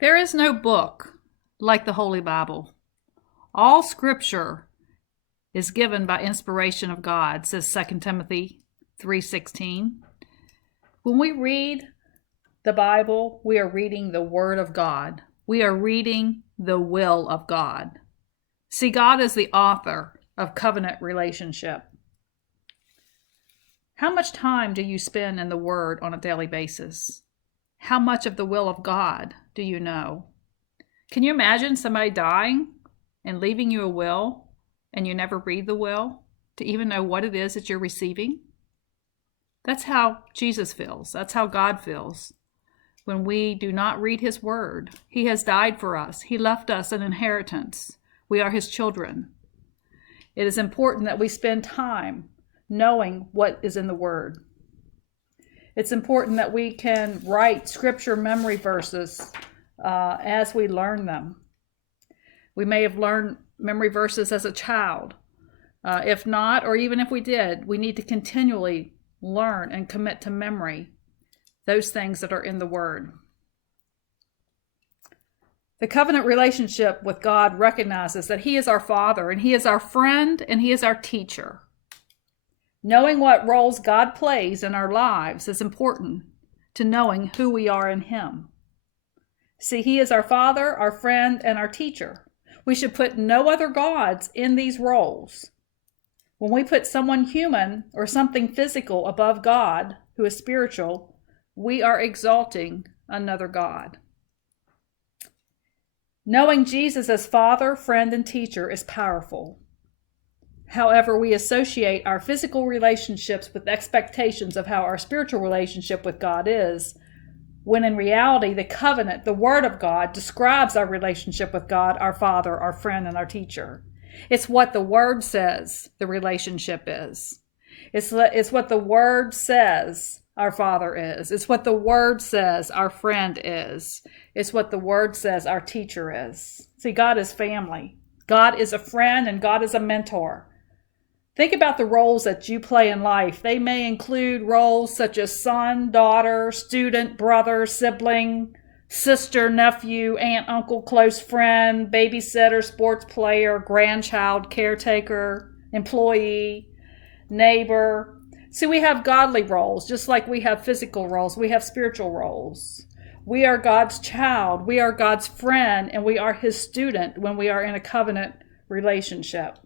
There is no book like the Holy Bible. All scripture is given by inspiration of God, says 2 Timothy 3:16. When we read the Bible, we are reading the Word of God. We are reading the will of God. See, God is the author of covenant relationship. How much time do you spend in the Word on a daily basis? How much of the will of God do you know? Can you imagine somebody dying and leaving you a will and you never read the will to even know what it is that you're receiving? That's how Jesus feels. That's how God feels. When we do not read his word, he has died for us. He left us an inheritance. We are his children. It is important that we spend time knowing what is in the word. It's important that we can write scripture memory verses as we learn them. We may have learned memory verses as a child. If not, or even if we did, we need to continually learn and commit to memory those things that are in the Word. The covenant relationship with God recognizes that he is our Father, and he is our friend, and he is our teacher. Knowing what roles God plays in our lives is important to knowing who we are in him. See, he is our Father, our friend, and our teacher. We should put no other gods in these roles. When we put someone human or something physical above God, who is spiritual, we are exalting another God. Knowing Jesus as Father, friend, and teacher is powerful. However, we associate our physical relationships with expectations of how our spiritual relationship with God is, when in reality, the covenant, the Word of God, describes our relationship with God, our Father, our friend, and our teacher. It's what the Word says the relationship is. It's what the Word says our Father is. It's what the Word says our friend is. It's what the Word says our teacher is. See, God is family. God is a friend, and God is a mentor. Think about the roles that you play in life. They may include roles such as son, daughter, student, brother, sibling, sister, nephew, aunt, uncle, close friend, babysitter, sports player, grandchild, caretaker, employee, neighbor. See, we have godly roles, just like we have physical roles. We have spiritual roles. We are God's child. We are God's friend, and we are his student when we are in a covenant relationship.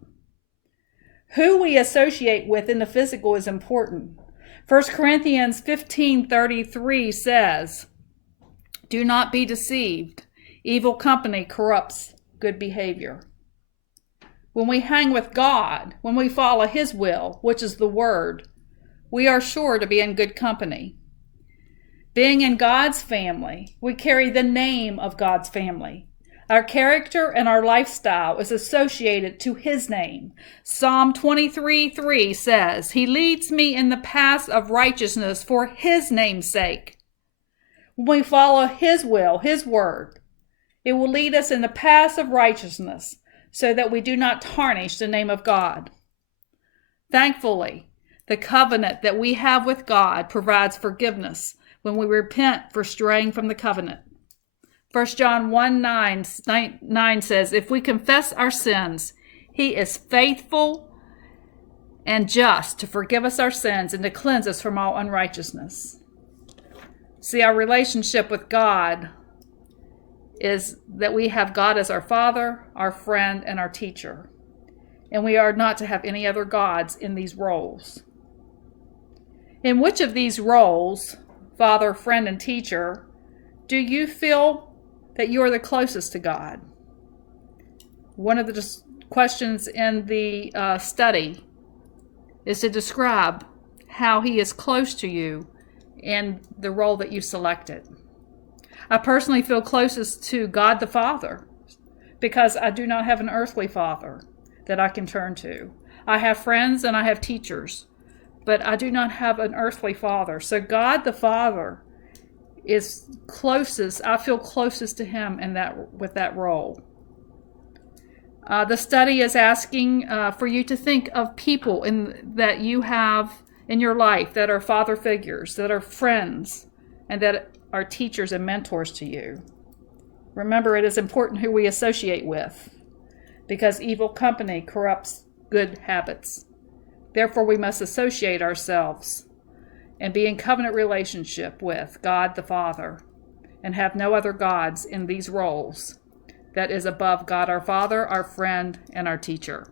Who we associate with in the physical is important. 1 Corinthians 15:33 says, "Do not be deceived. Evil company corrupts good behavior." When we hang with God, when we follow his will, which is the word, we are sure to be in good company. Being in God's family, we carry the name of God's family. Our character and our lifestyle is associated to his name. Psalm 23:3 says, "He leads me in the paths of righteousness for his name's sake." When we follow his will, his word, it will lead us in the paths of righteousness so that we do not tarnish the name of God. Thankfully, the covenant that we have with God provides forgiveness when we repent for straying from the covenant. 1 John 1:9 says, "If we confess our sins, he is faithful and just to forgive us our sins and to cleanse us from all unrighteousness." See, our relationship with God is that we have God as our Father, our friend, and our teacher. And we are not to have any other gods in these roles. In which of these roles, Father, friend, and teacher, do you feel that you are the closest to God? One of the questions in the study is to describe how he is close to you in the role that you selected. I personally feel closest to God the Father because I do not have an earthly father that I can turn to. I have friends and I have teachers, but I do not have an earthly father. So God the Father is closest. I feel closest to him in with that role. The study is asking for you to think of people that you have in your life that are father figures, that are friends, and that are teachers and mentors to you. Remember, it is important who we associate with, because evil company corrupts good habits. Therefore, we must associate ourselves and be in covenant relationship with God the Father, and have no other gods in these roles that is above God our Father, our friend, and our teacher.